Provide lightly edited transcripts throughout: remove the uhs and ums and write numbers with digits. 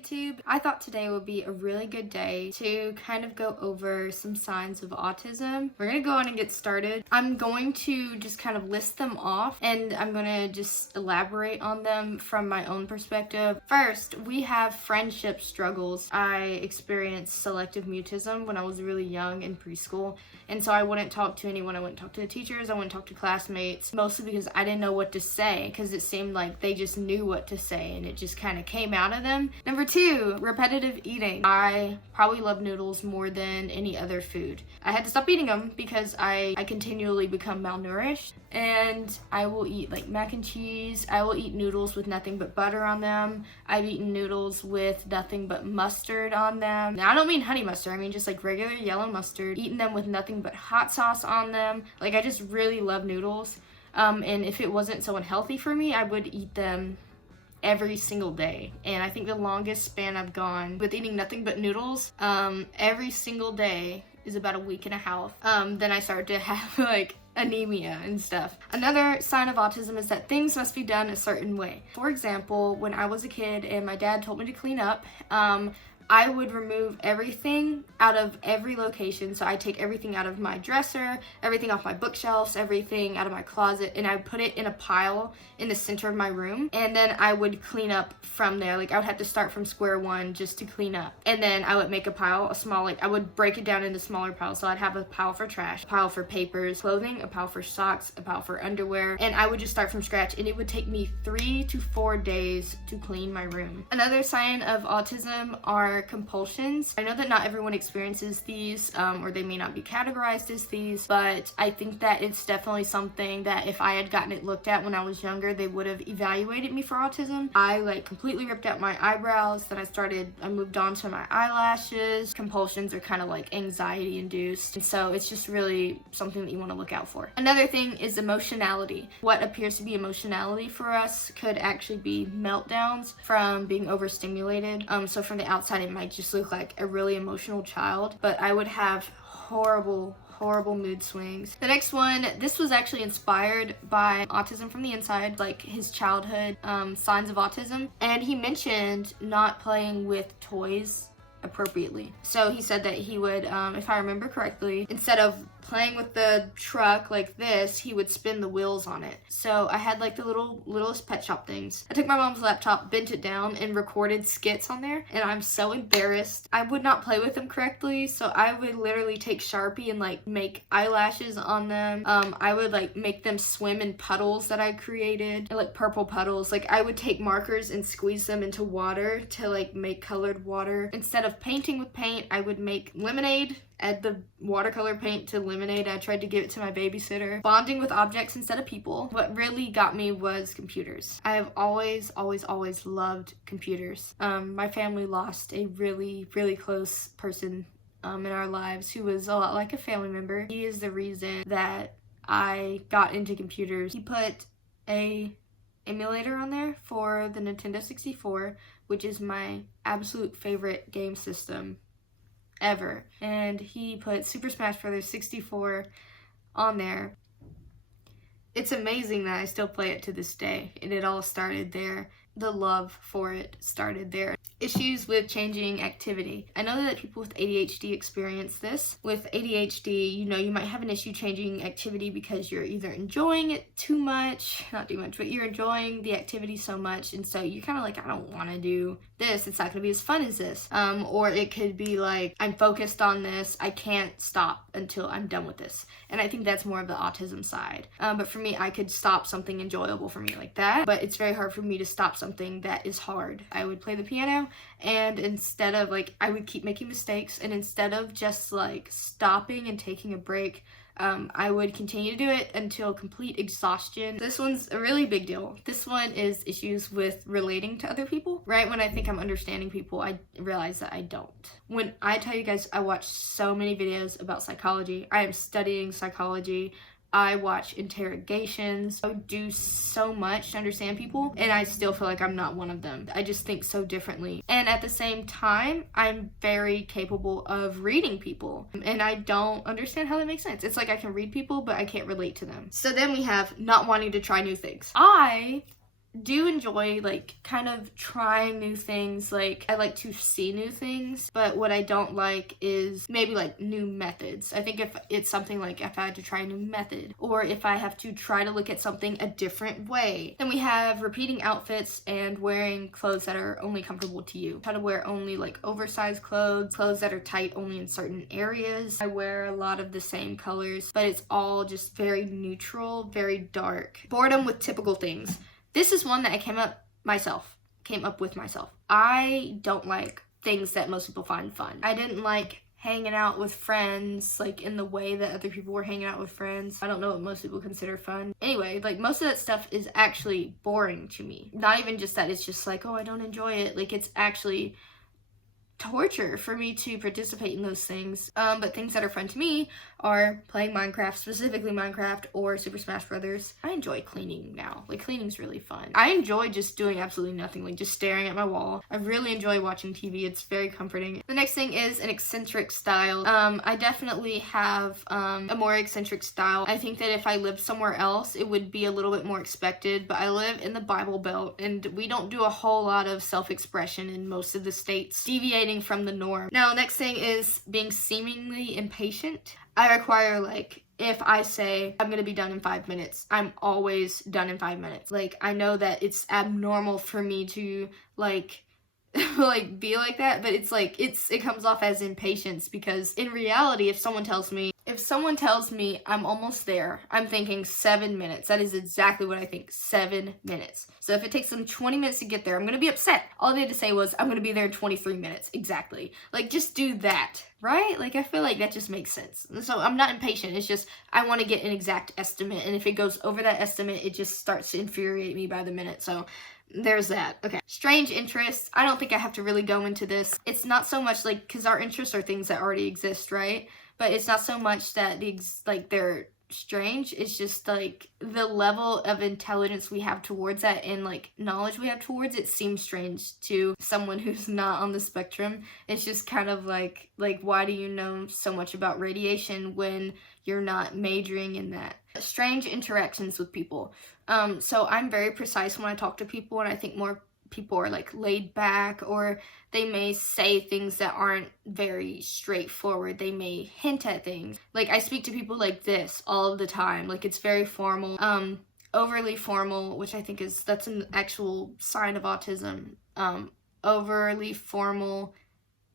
YouTube. I thought today would be a really good day to kind of go over some signs of autism. We're gonna go on and get started. I'm going to just kind of list them off and I'm gonna just elaborate on them from my own perspective. First, we have friendship struggles. I experienced selective mutism when I was really young in preschool, and so I wouldn't talk to anyone. I wouldn't talk to the teachers, I wouldn't talk to classmates, mostly because I didn't know what to say, because it seemed like they just knew what to say and it just kind of came out of them. Number two, repetitive eating. I probably love noodles more than any other food. I had to stop eating them because I continually become malnourished, and I will eat like mac and cheese. I will eat noodles with nothing but butter on them. I've eaten noodles with nothing but mustard on them. Now I don't mean honey mustard, I mean just like regular yellow mustard. Eaten them with nothing but hot sauce on them. Like, I just really love noodles. And if it wasn't so unhealthy for me, I would eat them every single day. And I think the longest span I've gone with eating nothing but noodles every single day is about a week and a half. Then I started to have like anemia and stuff. Another sign of autism is that things must be done a certain way. For example, when I was a kid and my dad told me to clean up, I would remove everything out of every location. So I take everything out of my dresser, everything off my bookshelves, everything out of my closet, and I would put it in a pile in the center of my room. And then I would clean up from there. Like, I would have to start from square one just to clean up. And then I would make a pile, a small, like I would break it down into smaller piles. So I'd have a pile for trash, a pile for papers, clothing, a pile for socks, a pile for underwear. And I would just start from scratch, and it would take me 3 to 4 days to clean my room. Another sign of autism are compulsions. I know that not everyone experiences these, or they may not be categorized as these, but I think that it's definitely something that if I had gotten it looked at when I was younger, they would have evaluated me for autism. I like completely ripped out my eyebrows, then I moved on to my eyelashes. Compulsions are kind of like anxiety induced, and so it's just really something that you want to look out for. Another thing is emotionality. What appears to be emotionality for us could actually be meltdowns from being overstimulated. So from the outside it might just look like a really emotional child, but I would have horrible mood swings. The next one, this was actually inspired by Autism From The Inside, like his childhood signs of autism, and he mentioned not playing with toys appropriately. So he said that he would, if I remember correctly, instead of playing with the truck like this, he would spin the wheels on it. So I had like the littlest pet shop things. I took my mom's laptop, bent it down, and recorded skits on there, and I'm so embarrassed. I would not play with them correctly, so I would literally take Sharpie and like make eyelashes on them. I would like make them swim in puddles that I created, like purple puddles. Like, I would take markers and squeeze them into water to like make colored water. Instead of painting with paint, I would make lemonade, add the watercolor paint to lemonade. I tried to give it to my babysitter. Bonding with objects instead of people. What really got me was computers. I have always loved computers. My family lost a really close person in our lives who was a lot like a family member. He is the reason that I got into computers. He put a emulator on there for the Nintendo 64, which is my absolute favorite game system ever, and he put Super Smash Bros. 64 on there. It's amazing that I still play it to this day, and it all started there. The love for it started there. Issues with changing activity. I know that people with ADHD experience this. With ADHD, you might have an issue changing activity because you're either enjoying it too much, not too much, but you're enjoying the activity so much, and so you're kind of like, I don't want to do this, it's not going to be as fun as this. Or it could be like, I'm focused on this, I can't stop until I'm done with this. And I think that's more of the autism side. But for me, I could stop something enjoyable for me like that, but it's very hard for me to stop something that is hard. I would play the piano, and instead of like, I would keep making mistakes, and instead of just like stopping and taking a break, I would continue to do it until complete exhaustion. This one's a really big deal. This one is issues with relating to other people. Right when I think I'm understanding people, I realize that I don't. When I tell you guys, I watch so many videos about psychology. I am studying psychology. I watch interrogations. I do so much to understand people, and I still feel like I'm not one of them. I just think so differently. And at the same time, I'm very capable of reading people, and I don't understand how that makes sense. It's like I can read people, but I can't relate to them. So then we have not wanting to try new things. I do enjoy like kind of trying new things. Like I like to see new things, but what I don't like is maybe like new methods. I think if it's something like if I had to try a new method, or if I have to try to look at something a different way. Then we have repeating outfits and wearing clothes that are only comfortable to you. Try to wear only like oversized clothes that are tight only in certain areas. I wear a lot of the same colors, but it's all just very neutral, very dark. Boredom with typical things. This is one that I came up with myself. I don't like things that most people find fun. I didn't like hanging out with friends like in the way that other people were hanging out with friends. I don't know what most people consider fun. Anyway, like most of that stuff is actually boring to me. Not even just that, it's just like, oh, I don't enjoy it. Like it's actually torture for me to participate in those things. But things that are fun to me are playing Minecraft, specifically Minecraft or Super Smash Brothers. I enjoy cleaning now. Like cleaning's really fun. I enjoy just doing absolutely nothing, like just staring at my wall. I really enjoy watching TV. It's very comforting. The next thing is an eccentric style. I definitely have a more eccentric style. I think that if I lived somewhere else, it would be a little bit more expected, but I live in the Bible Belt and we don't do a whole lot of self-expression in most of the states, deviating from the norm. Now, next thing is being seemingly impatient. I require, like, if I say I'm gonna be done in 5 minutes, I'm always done in 5 minutes. Like, I know that it's abnormal for me to, like, be like that, but it's like, it comes off as impatience, because in reality, if someone tells me I'm almost there, I'm thinking 7 minutes. That is exactly what I think, 7 minutes. So if it takes them 20 minutes to get there, I'm gonna be upset. All they had to say was, I'm gonna be there in 23 minutes, exactly. Like, just do that, right? Like, I feel like that just makes sense. So I'm not impatient, it's just, I wanna get an exact estimate, and if it goes over that estimate, it just starts to infuriate me by the minute, so there's that. Okay. Strange interests. I don't think I have to really go into this. It's not so much like, because our interests are things that already exist, right? But it's not so much that they're strange. It's just like the level of intelligence we have towards that and like knowledge we have towards it seems strange to someone who's not on the spectrum. It's just kind of like why do you know so much about radiation when you're not majoring in that? Strange interactions with people. So I'm very precise when I talk to people, and I think more people are like laid back, or they may say things that aren't very straightforward. They may hint at things. Like I speak to people like this all of the time. Like it's very formal, overly formal, which I think that's an actual sign of autism. Overly formal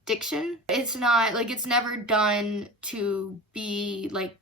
diction. It's not like, it's never done to be like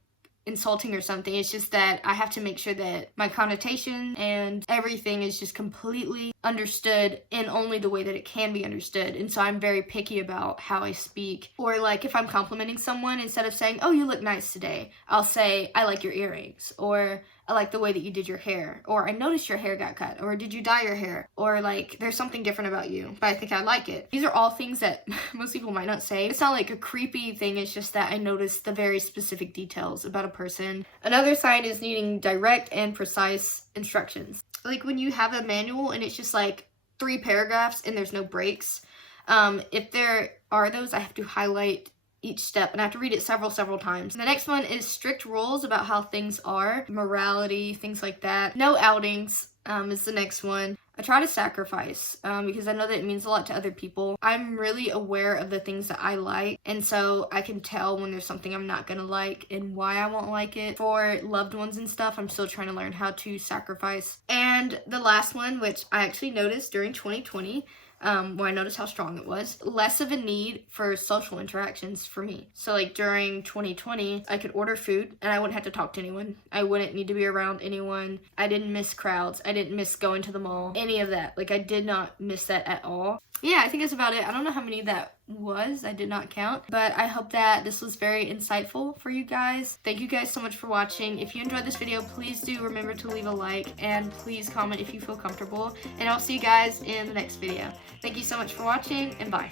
insulting or something. It's just that I have to make sure that my connotation and everything is just completely understood in only the way that it can be understood. And so I'm very picky about how I speak. Or like if I'm complimenting someone, instead of saying, oh, you look nice today, I'll say, I like your earrings, or I like the way that you did your hair, or I noticed your hair got cut, or did you dye your hair, or like there's something different about you, but I think I like it. These are all things that most people might not say. It's not like a creepy thing, it's just that I noticed the very specific details about a person. Another sign is needing direct and precise instructions. Like when you have a manual and it's just like 3 paragraphs and there's no breaks. If there are those, I have to highlight each step and I have to read it several times. And the next one is strict rules about how things are, morality, things like that. No outings is the next one. I try to sacrifice because I know that it means a lot to other people. I'm really aware of the things that I like, and so I can tell when there's something I'm not gonna like and why I won't like it. For loved ones and stuff, I'm still trying to learn how to sacrifice. And the last one, which I actually noticed during 2020, when I noticed how strong it was, less of a need for social interactions for me. So like during 2020, I could order food and I wouldn't have to talk to anyone. I wouldn't need to be around anyone. I didn't miss crowds. I didn't miss going to the mall. Any of that. Like I did not miss that at all. Yeah, I think that's about it. I don't know how many that was. I did not count. But I hope that this was very insightful for you guys. Thank you guys so much for watching. If you enjoyed this video, please do remember to leave a like and please comment if you feel comfortable. And I'll see you guys in the next video. Thank you so much for watching and bye.